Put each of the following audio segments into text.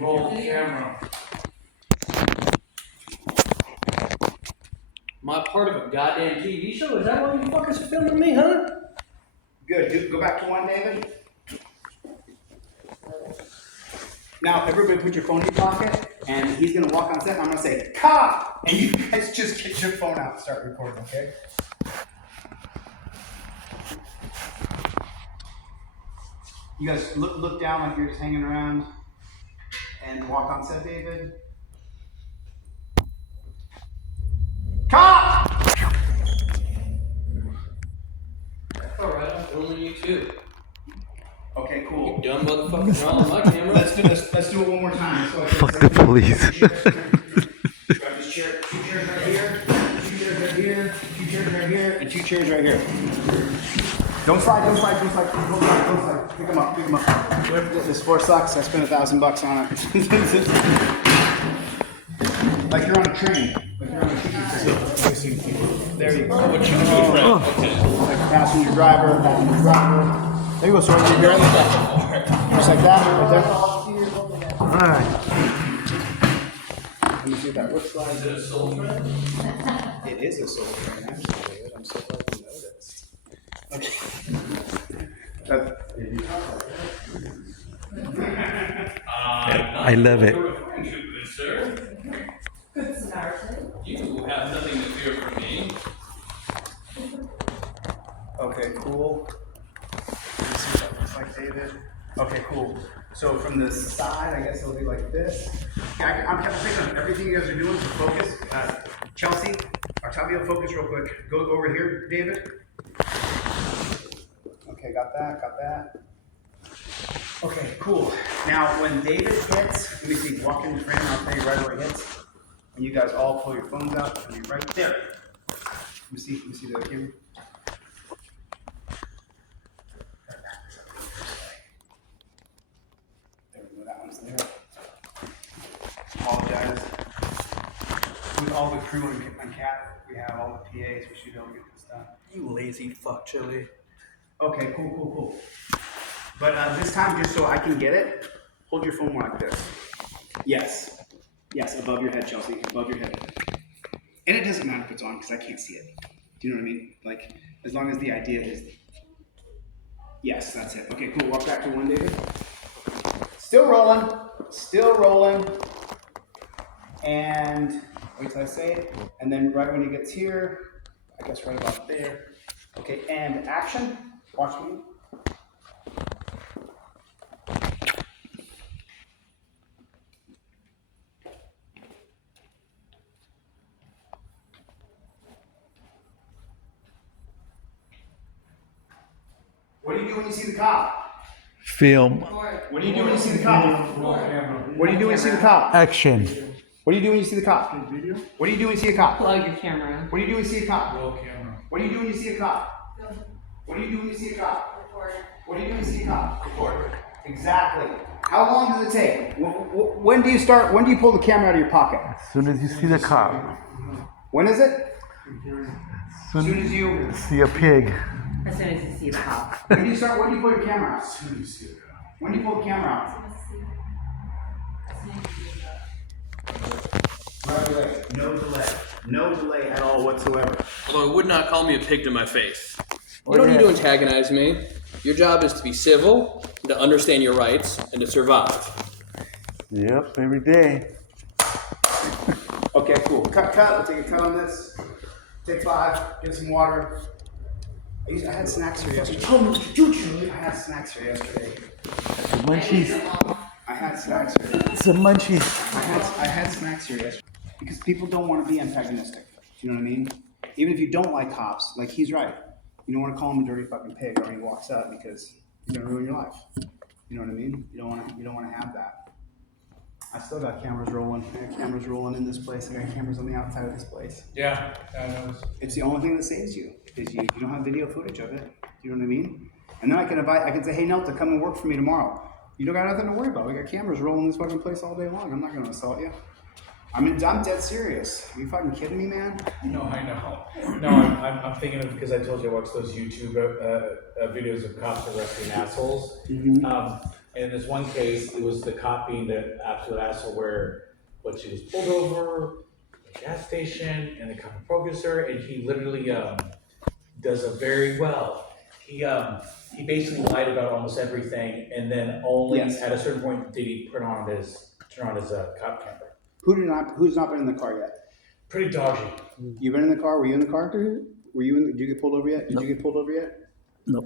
Roll camera. Am I part of a goddamn TV show? Is that why you fuckers are filming me, huh? Good. Go back to one, David. Now, everybody put your phone in your pocket, and he's going to walk on set, and I'm going to say, "Cop!" And you guys just get your phone out and start recording, okay? You guys look down like you're just hanging around, and walk on set, David. Cop! That's alright, I'm filming you too. Okay, cool. You dumb motherfucker, you're all on my camera. Let's do this. Let's do it one more time. So Fuck the police. Grab this chair. 2 chairs right here. 2 chairs right here. 2 chairs right here. And 2 chairs right here. Don't slide. Don't slide. Don't slide. Don't slide. Don't slide. Pick them up. Pick them up. This floor sucks. I spent $1,000 on it. Like you're on a train. Like you're on a train. There you go. Oh, but you okay. Like passenger driver. Passenger driver. There you go, sir. You're right like that. Just like that, right there. All right. Let me see what that looks like. Is it a soul train? It is a soul train, actually, David. I'm so glad you noticed. Okay. I love it. Good sir. Good Samaritan. You have nothing to fear from me. Okay, cool. Let me see what that looks like, David. Okay, cool. So from the side, I guess it'll be like this. I'm thinking on everything you guys are doing, so focus. Chelsea, Octavio, focus real quick. Go over here, David. Okay, got that. Okay, cool. Now, when David hits, let me see, walk in the frame, I'll tell you right where he hits. And you guys all pull your phones out, and you're right there. Let me see the other camera. There we go, that one's there. Apologize. With all the crew and Cat, we have all the PAs, we should be able to get this done. You lazy fuck, Chili. Okay, cool. But this time, just so I can get it, hold your phone more like this. Yes, above your head, Chelsea, above your head. And it doesn't matter if it's on, because I can't see it. Do you know what I mean? Like, as long as the idea is, yes, that's it. Okay, cool, walk back to one, David. Still rolling. And wait till I say it. And then right when he gets here, I guess right about there. Okay, and action. Watch me. What do you do when you see the cop? Film. What do you do when you see the cop? What do you do when you see the cop? Action. What do you do when you see the cop? What do you do when you see a cop? Plug your camera. What do you do when you see a cop? Roll camera. What do you do when you see a cop? What do you do when you see a cop? Record. What do you do when you see a cop? Record. Exactly. How long does it take? When do you start? When do you pull the camera out of your pocket? As soon as you see the cop. When is it? As As soon as you. see a pig. As soon as you see the cop. When do you start? When do you pull your camera out? As soon as you see the cop. When do you pull the camera out? Right away. No delay. No delay at all whatsoever. Although I would not call me a pig to my face. You don't need to antagonize me. Your job is to be civil, to understand your rights, and to survive. Yep, every day. Okay, cool. Cut. We'll take a cut on this. Take 5. Get some water. I had snacks here yesterday. I had snacks here yesterday. Some munchies. I had snacks here. Some munchies. I had snacks here yesterday. Because people don't want to be antagonistic. You know what I mean? Even if you don't like cops, like he's right. You don't want to call him a dirty fucking pig when he walks out because he's gonna ruin your life. You know what I mean? You don't want to have that. I still got cameras rolling. I got cameras rolling in this place. I got cameras on the outside of this place. Yeah, I know. It's the only thing that saves you. Is you don't have video footage of it. You know what I mean? And then I can say, hey Nelta, come and work for me tomorrow. You don't got nothing to worry about. We got cameras rolling this fucking place all day long. I'm not gonna assault you. I'm dead serious. Are you fucking kidding me, man? No, I know. No, I'm thinking of, because I told you I watched those YouTube videos of cops arresting assholes. Mm-hmm. in this one case, it was the cop being the absolute asshole where when she was pulled over at the gas station and the cop approaches her and he literally does a very well. He basically lied about almost everything and then only Yes. at a certain point did he turn on his cop camera. Who's not been in the car yet? Pretty dodgy. You been in the car? Were you in the car? Were you in? Did you get pulled over yet? Did you get pulled over yet? The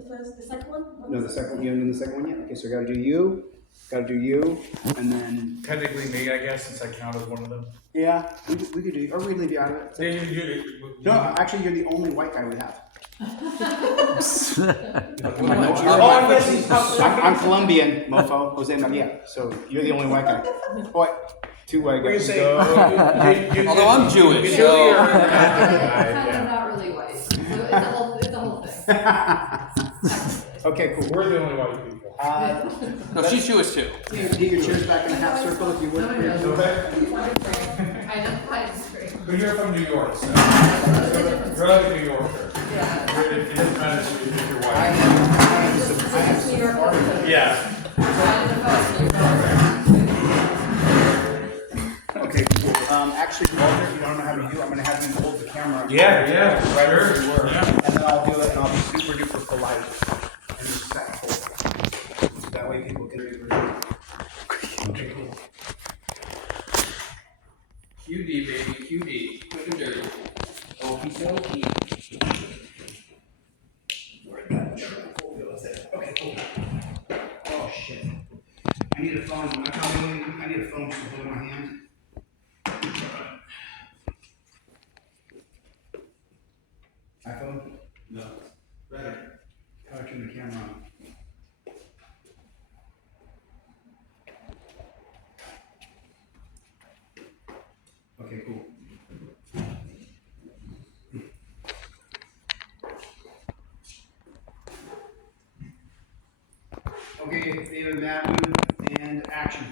second one? No, the second one. You haven't done the second one yet. Okay, so I gotta do you. Gotta do you, and then Technically me, I guess, since I count as one of them. yeah, we could do, or we could leave you out of it. Yeah, you. No, actually, you're the only white guy we have. Oh, I guess he's I'm Colombian, mofo, Jose Maria. So you're the only white guy. What? Two white What do you guys. say? Although I'm Jewish, so- Kind of not really white. So it's a whole thing. Okay, cool. We're the only white people. No, she's Jewish too. Get your chairs back in a half circle if you would. Identify as straight. But you're from New York, so you're like a New Yorker. Yeah. It doesn't matter if you're I white. have New York also. Yeah. Identify as New York. Okay, cool. Actually, Walter, you don't know how to do. I'm gonna have you hold the camera. Yeah, Right sure. where you were. Yeah. And then I'll do it, and I'll be super duper polite and respectful. So that way people can read it. Okay, cool. QD, baby, QD. Quick and dirty. Okey dokey. Where'd that triangle go? Is it? Okay, cool. Oh shit. I need a phone. I need a phone to hold in my hand. iPhone? No. Better. How do I turn the camera on? Okay, cool. Okay, David, Matthew, and action.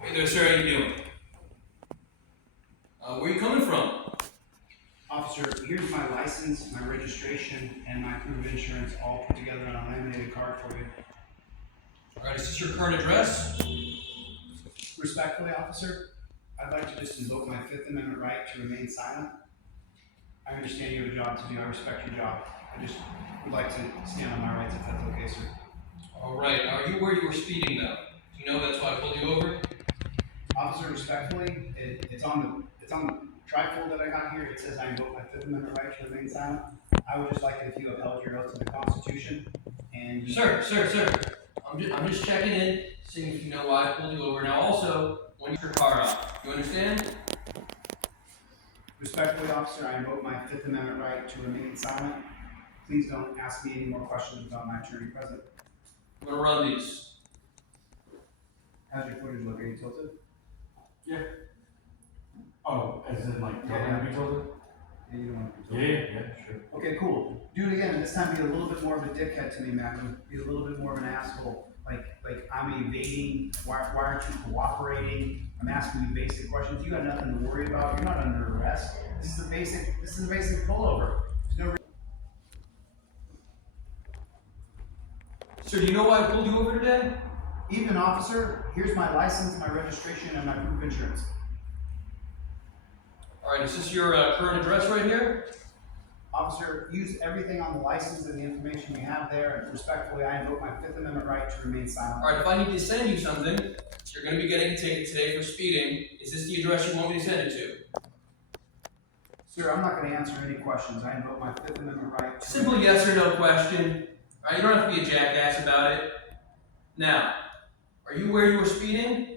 Hey there, sir, how you doing? Where you coming from? Officer, here's my license, my registration, and my proof of insurance all put together on a laminated card for you. Alright, is this your current address? Respectfully, officer, I'd like to just invoke my Fifth Amendment right to remain silent. I understand you have a job to do, I respect your job. I just would like to stand on my rights if that's okay, sir. Alright, are you where you were speeding though? Do you know that's why I pulled you over? Officer, respectfully, it's on the trifold that I got here, it says I invoke my Fifth Amendment right to remain silent. I would just like it if you upheld your oath to the Constitution and you. Sir. I'm just checking in, seeing if you know why I pulled you over. Now also, when you your car up, you understand? Respectfully, officer, I invoke my Fifth Amendment right to remain silent. Please don't ask me any more questions without my attorney present. I'm gonna run these. How's your footage look? Are you tilted? Yeah. Oh, as in like, Yeah. be told it? Yeah, you don't want to be Yeah, tilted. yeah, sure. Okay, cool. Do it again. This time be a little bit more of a dickhead to me, Matthew. Be a little bit more of an asshole. Like I'm evading. Why aren't you cooperating? I'm asking you basic questions. You got nothing to worry about. You're not under arrest. This is a basic pullover. There's no. Sir, do you know why I pulled you over today? Even officer, here's my license, my registration, and my proof of insurance. Alright, is this your current address right here? Officer, use everything on the license and the information you have there, and respectfully, I invoke my Fifth Amendment right to remain silent. Alright, if I need to send you something, you're gonna be getting a ticket today for speeding. Is this the address you want me to send it to? Sir, I'm not gonna answer any questions. I invoke my Fifth Amendment right to. Simple yes or no question. Alright, you don't have to be a jackass about it. Now, are you where you were speeding?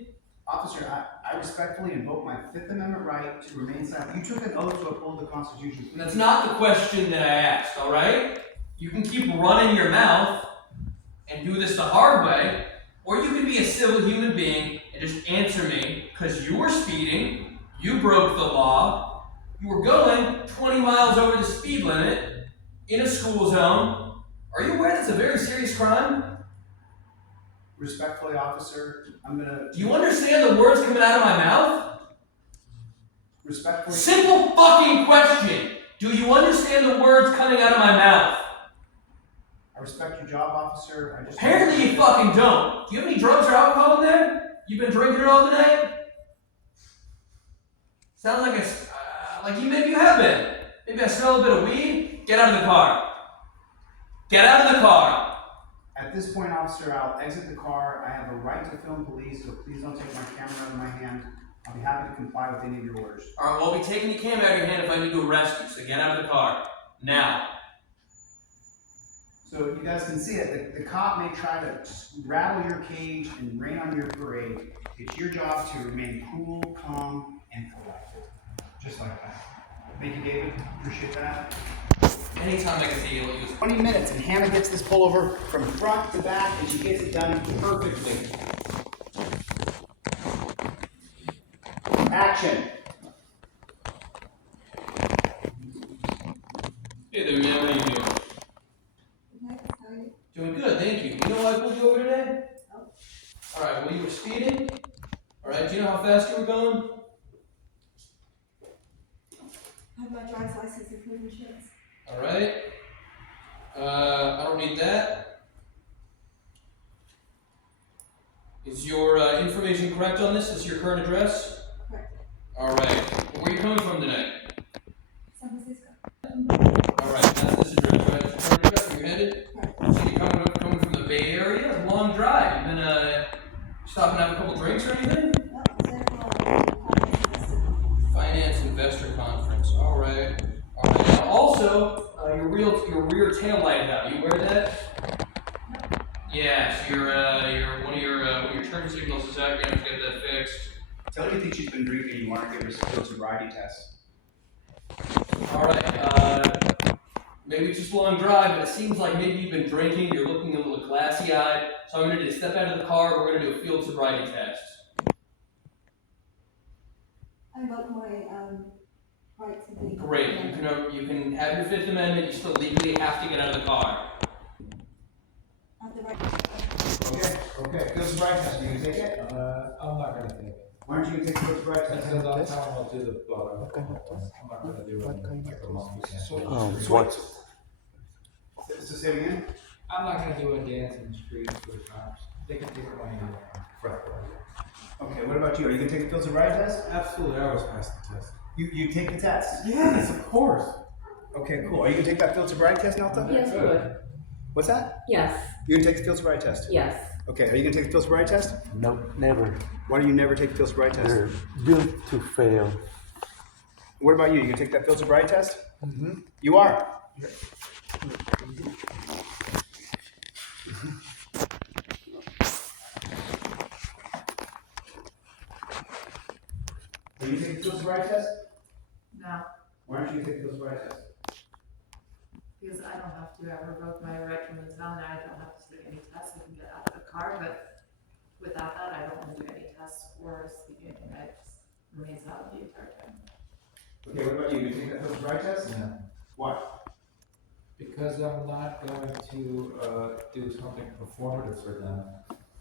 Officer, I respectfully invoke my Fifth Amendment right to remain silent. You took an oath to uphold the Constitution. That's not the question that I asked, alright? You can keep running your mouth and do this the hard way, or you can be a civil human being and just answer me, because you were speeding, you broke the law, you were going 20 miles over the speed limit in a school zone. Are you aware that's a very serious crime? Respectfully, officer, I'm gonna. Do you understand the words coming out of my mouth? Respectfully. Simple fucking question. Do you understand the words coming out of my mouth? I respect your job, officer. I just. Apparently you fucking don't. Do you have any drugs or alcohol in there? You've been drinking it all tonight? Sounds like like maybe you have been. Maybe I smell a bit of weed. Get out of the car. Get out of the car. At this point, officer, I'll exit the car. I have a right to film police, so please don't take my camera out of my hand. I'll be happy to comply with any of your orders. All right, well, I'll be taking the camera out of your hand if I need to arrest you. So get out of the car now. So you guys can see it. The cop may try to rattle your cage and rain on your parade. It's your job to remain cool, calm, and collected. Just like that. Thank you, David. Appreciate that. Anytime I can see you'll use 20 minutes, and Hannah gets this pullover from front to back, and she gets it done perfectly. Action. Hey there, man. How are you doing? Doing good, thank you. You know why I pulled you over today? Oh. All right, well, you were speeding. All right, do you know how fast you were going? I have my driver's license and proof of insurance. All right. I don't need that. Is your information correct on this? Is this your current address? Correct. All right. Where are you coming from tonight? San Francisco. All right, that's this address, right? That's your current address. Where you headed? Correct. So you're coming from the Bay Area? It's a long drive. You've been stopping to have a couple drinks or anything? No, I was there for Finance Investor Conference. All right. All right. Now, also, your rear tail light out. You wear that? No. Yeah. So one of your turn signals is out. You're gonna have to get that fixed. Tell her you think she's been drinking. You want to give her a sobriety test. All right. Maybe it's just a long drive, but it seems like maybe you've been drinking. You're looking a little glassy-eyed. So I'm gonna need to step out of the car. We're gonna do a field sobriety test. I got my right to be. Great. You can have your Fifth Amendment. You still legally have to get out of the car. I have the right. Okay. Field sobriety test. Are you going to take it? I'm not gonna take it. Why aren't you going to take the field sobriety test? Because I'll do the blood. I'm not gonna do it like a long weekend. What? So say it again. I'm not gonna do a dance in the streets for the cops. They can take it away. Okay, what about you? Are you going to take the field sobriety test? Absolutely, I always pass the test. You take the test? Yes, of course. Okay, cool. Are you going to take that field sobriety test, Nelta? Yes, we would. What's that? Yes, You're going to take the field sobriety test? yes, Okay, are you going to take the field sobriety test? Nope, never. Why do you never take the field sobriety test? They're built to fail. What about you? You going to take that field sobriety test? Mm-hmm. You are? Are you taking the field sobriety test? No, Why aren't you taking the field sobriety test? because I don't have to. I revoke my right to move town, and I don't have to take any tests. I can get out of the car, but without that, I don't want to do any tests or speaking. I just remains out the entire time. Okay, what about you? You take that field sobriety test? No. Why? Because I'm not going to do something performative for them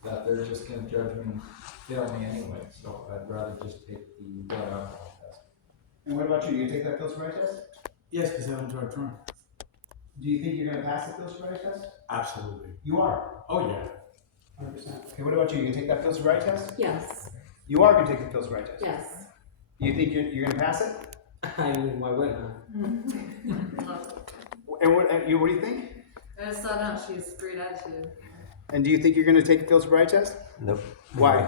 that they're just gonna judge me, fail me anyway. So I'd rather just take the blood alcohol test. And what about you? You take that field sobriety test? Yes, because I haven't tried drunk. Do you think you're going to pass the field sobriety test? Absolutely. You are. Oh, yeah. 100%. Okay, what about you? You can take that field sobriety test? yes, You are going to take the field sobriety test. yes. You think you're going to pass it? I mean, why wouldn't I? And what do you think? I just thought, no, she's great attitude. And do you think you're going to take the field sobriety test? Nope. Why?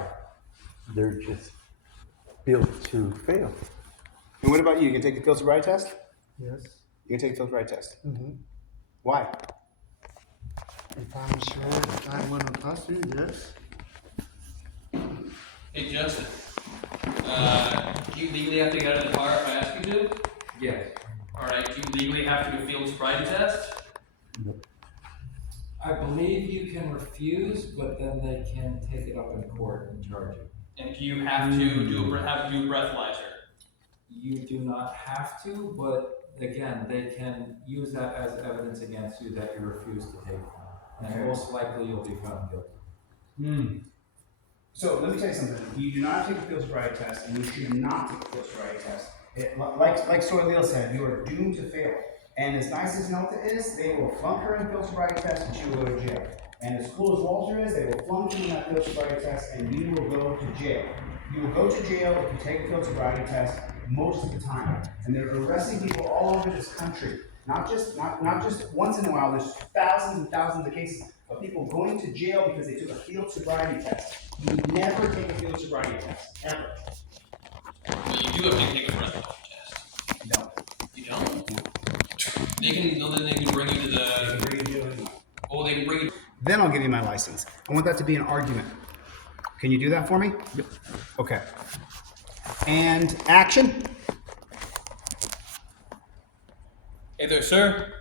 They're just built to fail. And what about you? You can take the field sobriety test? Yes. You can take the field sobriety test. Mm-hmm. Why? If I'm sure I want to pass you, yes. Hey, Justin. Do you legally have to get out of the car if I ask you to? Yes. All right. Do you legally have to do a field sobriety test? I believe you can refuse, but then they can take it up in court and charge you. And do you have to do a breathalyzer? You do not have to, but again, they can use that as evidence against you that you refuse to take them. And Okay. most likely you'll be found guilty. So let me tell you something. You do not take the field sobriety test, and you should not take the field sobriety test. Like Soy Leal said, you are doomed to fail. And as nice as Nota is, they will flunk her in the field sobriety test and she will go to jail. And as cool as Walter is, they will flunk you in that field sobriety test and you will go to jail. You will go to jail if you take a field sobriety test most of the time. And they're arresting people all over this country. Not just once in a while. There's thousands and thousands of cases of people going to jail because they took a field sobriety test. You never take a field sobriety test, ever. Well, you do have to take a breath alcohol test. No. You don't? They can bring you to the. Oh, they can bring you. Then I'll give you my license. I want that to be an argument. Can you do that for me? Yep. Okay. And action. Hey there, sir.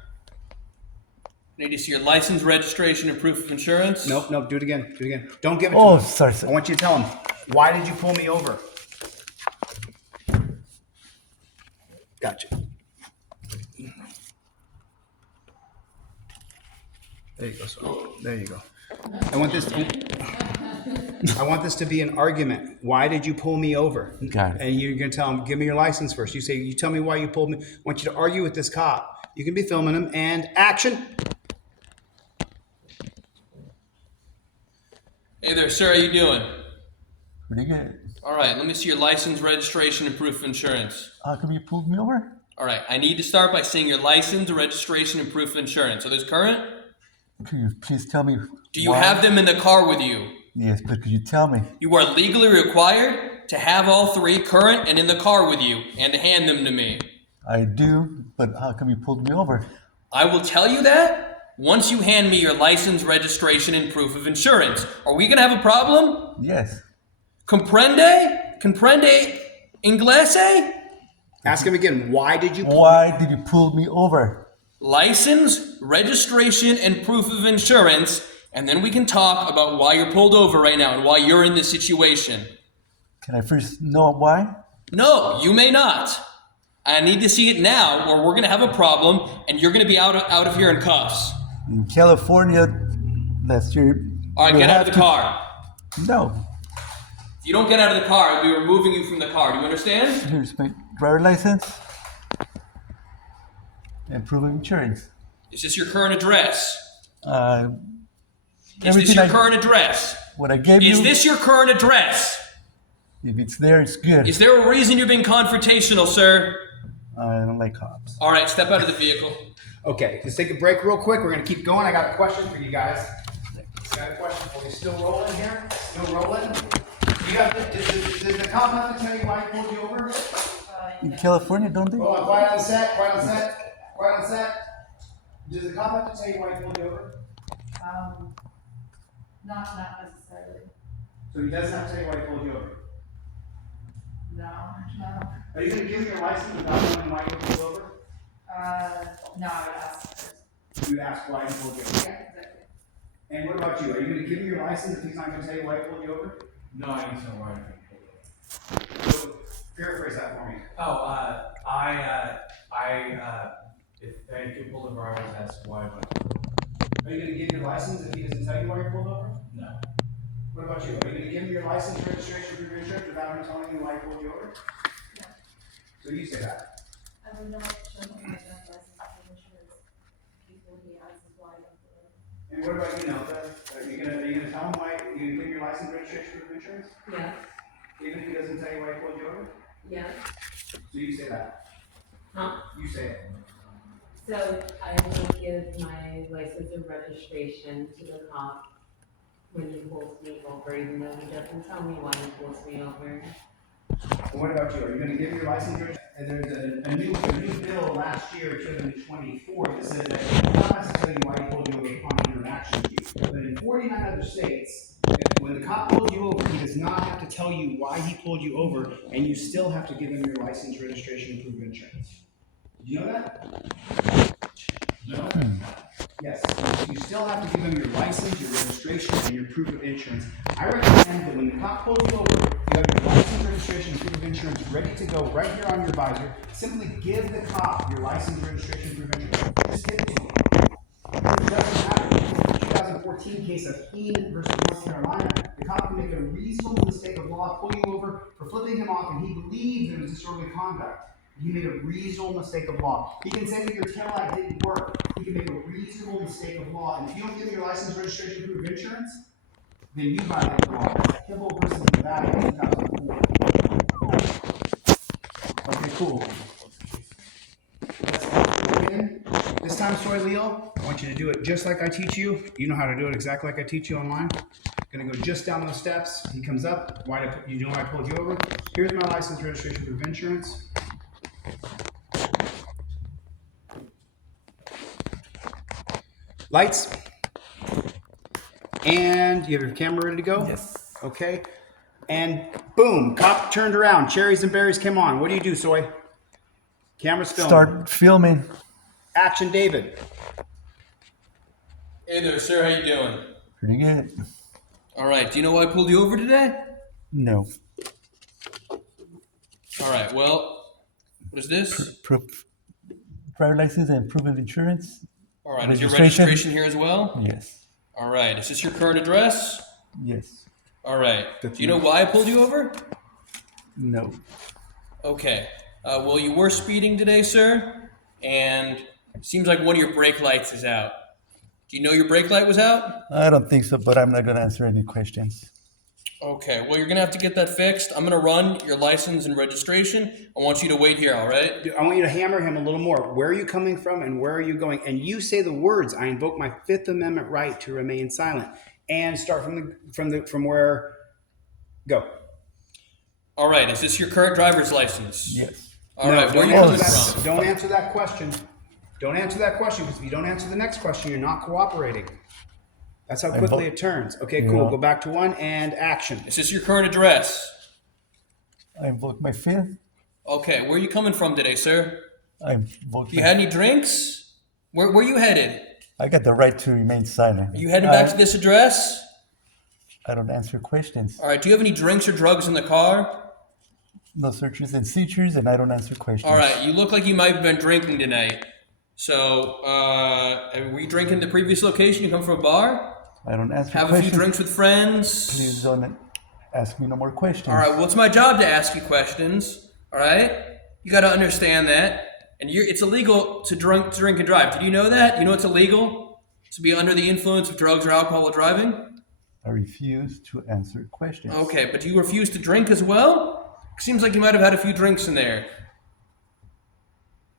I need to see your license, registration, and proof of insurance. Nope, do it again. Don't give it to Oh, him. sorry, sir. I want you to tell him, why did you pull me over? Gotcha. There you go, sir. There you go. I want this to be an argument. Why did you pull me over? Got it. And you're gonna tell him, give me your license first. You tell me why you pulled me. I want you to argue with this cop. You can be filming him. And action. Hey there, sir. How you doing? Pretty good. All right. Let me see your license, registration, and proof of insurance. How come you pulled me over? All right. I need to start by seeing your license, registration, and proof of insurance. Are those current? Could you please tell me? Do you why? have them in the car with you? Yes, but could you tell me? You are legally required to have all three current and in the car with you, and to hand them to me. I do, but how come you pulled me over? I will tell you that once you hand me your license, registration, and proof of insurance. Are we going to have a problem? Yes. Comprende? Comprende inglese? Ask him again. Why did you pull me? Why did you pull me over? License, registration, and proof of insurance, and then we can talk about why you're pulled over right now and why you're in this situation. Can I first know why? No, you may not. I need to see it now, or we're going to have a problem, and you're going to be out of here in cuffs. In California, that's your... All right, get out of the car. No. If you don't get out of the car, I'll be removing you from the car. Do you understand? Here's my driver's license and proof of insurance. Is this your current address? Is this Everything your current address? What I gave you... Is this your current address? If it's there, it's good. Is there a reason you're being confrontational, sir? I don't like cops. All right, step out of the vehicle. Okay, let's take a break real quick. We're going to keep going. I got a question for you guys. Got a question for you. Still rolling here? Still rolling? Does the cop have to tell you why he pulled you over? In California, don't they? Hold on, quiet on set. Does the cop have to tell you why he pulled you over? Not necessarily. So he doesn't have to tell you why he pulled you over? No. Are you going to give me your license without knowing why you pulled over? No, I would ask first. You ask why he pulled you over. Yeah, exactly. And what about you? Are you going to give me your license if he's not going to tell you why he pulled you over? No, I need to know why I pulled over. So, paraphrase that for me. If I get pulled over, I always ask why, but Are you going to give your license if he doesn't tell you why you're pulled over? no. What about you? Are you going to give him your license, registration, proof of insurance without him telling you why he pulled you over? No. So you say that. I would not show him my driver's license and insurance before he asks why I'm doing. And what about you, Nelda? Are you gonna tell him why? Are you gonna give your license, registration, proof of insurance? Yeah, Even if he doesn't tell you why he pulled you over? yeah. So you say that. Huh? You say it. So I will give my license and registration to the cop when he pulls me over, even though he doesn't tell me why he pulls me over. And what about you? Are you gonna give your license, and there's a new bill last year, 2024, that says that he not has to tell you why he pulled you over upon interaction with you. But in 49 other states, when the cop pulls you over, he does not have to tell you why he pulled you over, and you still have to give him your license, registration, and proof of insurance. Did you know that? No? Yes. You still have to give him your license, your registration, and your proof of insurance. I recommend that when the cop pulls you over, you have your license, registration, and proof of insurance ready to go right here on your visor. Simply give the cop your license, registration, proof of insurance. Just give it to him. It doesn't matter. In the 2014 case of Heen versus North Carolina, the cop can make a reasonable mistake of law, pull you over for flipping him off, and he believed there was disorderly conduct. He made a reasonable mistake of law. He can say that your taillight didn't work. He can make a reasonable mistake of law. And if you don't give me your license, registration, proof of insurance, then you violate the law. That's Hibble versus Nevada in 2004. Okay, cool. This time, Soy Leo, I want you to do it just like I teach you. You know how to do it exactly like I teach you online. Gonna go just down those steps. He comes up. You know why I pulled you over? Here's my license, registration, proof of insurance. Lights. And you have your camera ready to go? Yes. Okay. And boom, cop turned around. Cherries and berries came on. What do you do, Soy? Camera's filming. Start filming. Action, David. Hey there, sir. How you doing? Pretty good. All right. Do you know why I pulled you over today? No. All right. Well, what is this? Proof. Driver license and proof of insurance. All right. Is your registration here as well? Yes. All right. Is this your current address? Yes. All right. Do you know why I pulled you over? No. Okay. Well, you were speeding today, sir, and it seems like one of your brake lights is out. Do you know your brake light was out? I don't think so, but I'm not gonna answer any questions. Okay. Well, you're gonna have to get that fixed. I'm gonna run your license and registration. I want you to wait here. All right? I want you to hammer him a little more. Where are you coming from and where are you going? And you say the words, I invoke my Fifth Amendment right to remain silent. And start from where, go. All right. Is this your current driver's license? Yes. All right. Where are you Don't coming answer from? Don't answer that question. Don't answer that question, because if you don't answer the next question, you're not cooperating. That's how quickly it turns. Okay, cool. Yeah. Go back to one and action. Is this your current address? I invoke my fifth. Okay. Where are you coming from today, sir? I invoke. You had any drinks? Where are you headed? I got the right to remain silent. Are you heading back to this address? I don't answer questions. All right. Do you have any drinks or drugs in the car? No searches and seizures, and I don't answer questions. All right. You look like you might have been drinking tonight. So, were you drinking the previous location? You come from a bar? I don't answer Have a questions. few drinks with friends? Please don't ask me no more questions. All right. Well, it's my job to ask you questions. All right. You got to understand that. And it's illegal to drink and drive. Did you know that? You know it's illegal to be under the influence of drugs or alcohol while driving? I refuse to answer questions. Okay, but do you refuse to drink as well? Seems like you might have had a few drinks in there.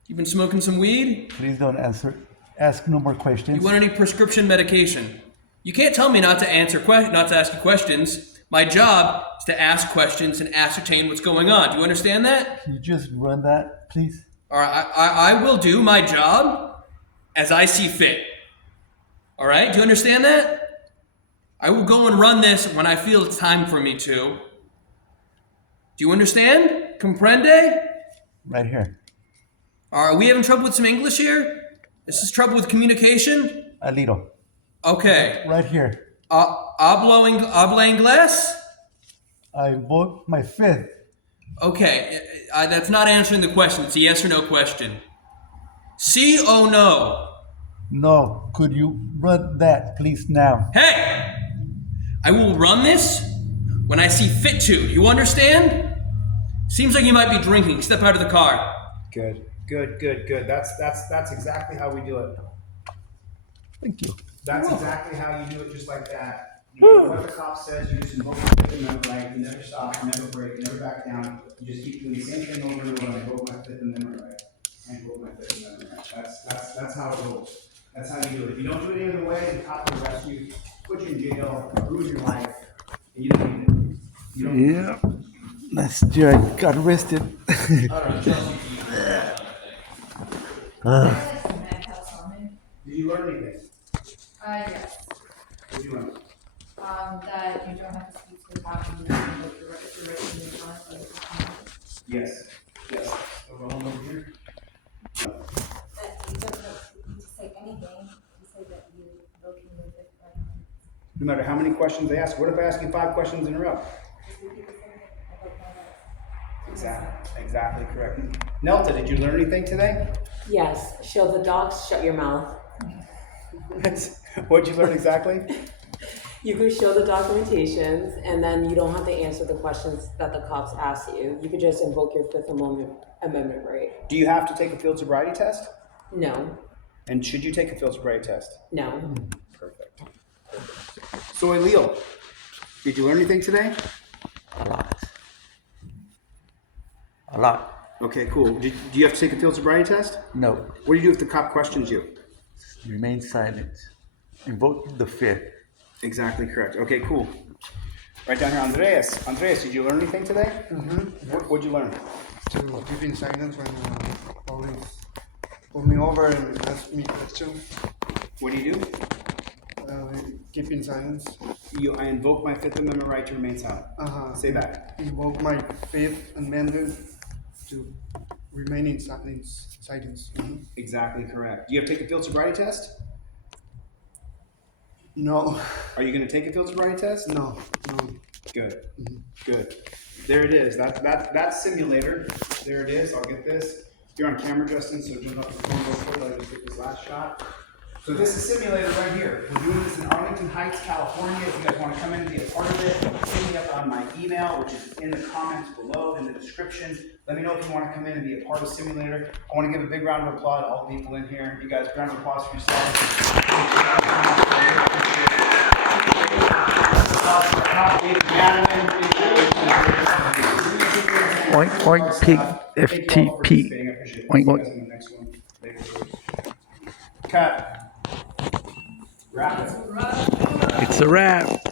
You been smoking some weed? Please don't ask no more questions. You want any prescription medication? You can't tell me not to ask you questions. My job is to ask questions and ascertain what's going on. Do you understand that? Can you just run that, please? All right, I will do my job as I see fit. All right, do you understand that? I will go and run this when I feel it's time for me to. Do you understand? Comprende? Right here. Are we having trouble with some English here? Is this trouble with communication? A little. Okay. Right here. Habla inglés? I invoke my fifth. Okay, that's not answering the question. It's a yes or no question. Sí o no? No. Could you run that, please, now? Hey! I will run this when I see fit to. You understand? Seems like you might be drinking. Step out of the car. Good. That's exactly how we do it. Thank you. That's exactly how you do it, just like that. No matter what the cop says, you just invoke the Fifth Amendment right. You never stop, you never break, you never back down. You just keep doing the same thing over and over. I invoke my Fifth Amendment right. I invoke my Fifth Amendment right. That's how it goes. That's how you do it. If you don't do it any other way, the cop will arrest you, put you in jail, ruin your life, and you don't need it. You don't need it. Yeah. Last year I got arrested. I don't know, Chelsea. Did you learn anything? Yes. What did you learn? That you don't have to speak to the cop and you can look your written in front of the Yes. So roll on over here. That you don't need to say anything, you say that you looking with it. No matter how many questions they ask. What if I ask you 5 questions in a row? Just repeat the same thing. I don't know that. Exactly correct. Nelta, did you learn anything today? Yes, show the dogs, shut your mouth. What'd you learn exactly? You can show the documentations, and then you don't have to answer the questions that the cops ask you. You could just invoke your Fifth Amendment right. Do you have to take a field sobriety test? No, And should you take a field sobriety test? no. Perfect. So, Leo, did you learn anything today? A lot. A lot. Okay, cool. Do you have to take a field sobriety test? No. What do you do if the cop questions you? Remain silent. Invoke the fifth. Exactly correct. Okay, cool. Right down here, Andreas. Andreas, did you learn anything today? What'd you learn? To keep in silence when police pull me over and ask me questions. What do you do? Keep in silence. I invoke my Fifth Amendment right to remain silent. Say that. Invoke my Fifth Amendment to remain in silence. Exactly correct. Do you have to take a field sobriety test? No. Are you going to take a field sobriety test? No. Good. Good. There it is. That's simulator. There it is. I'll get this. You're on camera, Justin, so jump up the phone real quick. I'll just get this last shot. So this is simulator right here. We're doing this in Arlington Heights, California. If you guys want to come in and be a part of it, hit me up on my email, which is in the comments below, in the description. Let me know if you want to come in and be a part of simulator. I want to give a big round of applause to all the people in here. You guys, round of applause for yourselves. Oink, oink, pig, FTP. Oink, oink. Cut. Wrap it. It's a wrap.